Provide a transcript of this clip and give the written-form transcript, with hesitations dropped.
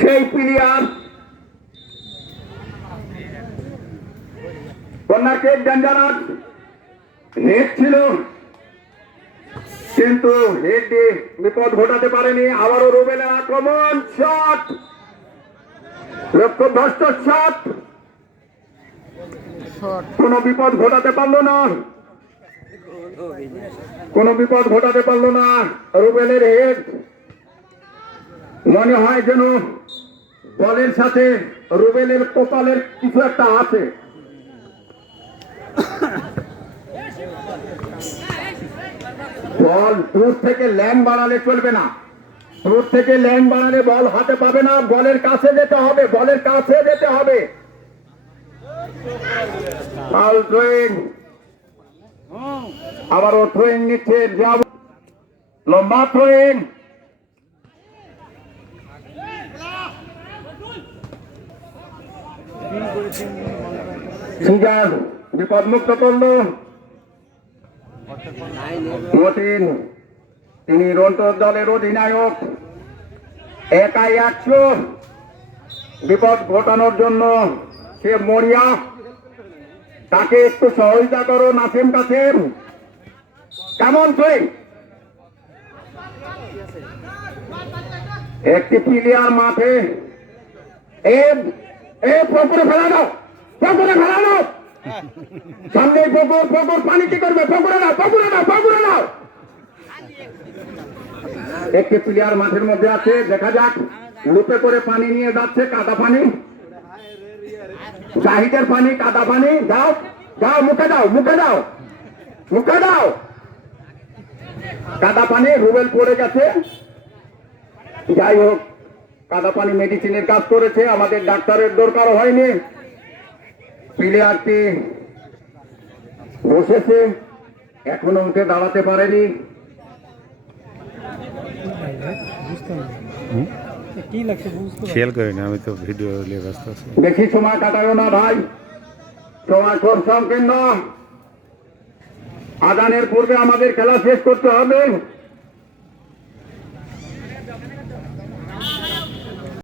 সেই প্লেয়ার কন্যাকে dangerous head ছিল, কিন্তু হেড দিয়ে বিপদ ঘটাতে পারেনি। আবারও রুবেলের আক্রমণ, শট, লক্ষ্যভ্রষ্ট শট, কোনো বিপদ ঘটাতে পারলো না, কোনো বিপদ ঘটাতে পারলো না। রুবেলের হেড মনে হয় যেন বলের সাথে রুবেলের কপালের কিছু একটা আছে। বল দূর থেকে ল্যাং বাড়ালে চলবে না, দূর থেকে ল্যাং বাড়ালে বল হাতে পাবে না, বলের কাছে যেতে হবে, বলের কাছে যেতে হবে। ফাউল থ্রোয়িং, আবারও থ্রোয়িং নিচ্ছে, লম্বা থ্রোয়িং, সুজান বিপদমুক্ত করল। মতিন, তিনি রন্টন দলের অধিনায়ক, একাই 100 বিপদ ঘটানোর জন্য সে মরিয়া। তাকে একটু সহযোগিতা করো নাসিম কাসেম। কেমন তুই একটি প্লেয়ার মাঠে পুকুরে ফেলানো, পুকুরে ফেলানো, সামনে পুকুর, পুকুর পানি কি করবে, পুকুরে নাও, পুকুরে নাও, পুকুরে নাও। একটি প্লেয়ার মাঠের মধ্যে আছে, দেখা যাক লুপে করে পানি নিয়ে যাচ্ছে, কাদা পানি, জাহিদের পানি, কাদা পানি। যাও যাও, মুখে দাও, মুখে দাও, মুখে দাও, কাদা পানি। রুবেল পড়ে গেছে, যাই হোক কাদা পানি মেডিসিনের কাজ করেছে, আমাদের ডাক্তারের দরকার হয়নি। প্লেয়ারটি বসেছে, এখনো উঠে দাঁড়াতে পারেনি। খেয়াল করি না, আমি তো ভিডিও নিয়ে ব্যস্ত আছি। বেশি সময় কাটায়ও না ভাই, সময় খুব সংকীর্ণ। আজানের পূর্বে আমাদের খেলা শেষ করতে হবে।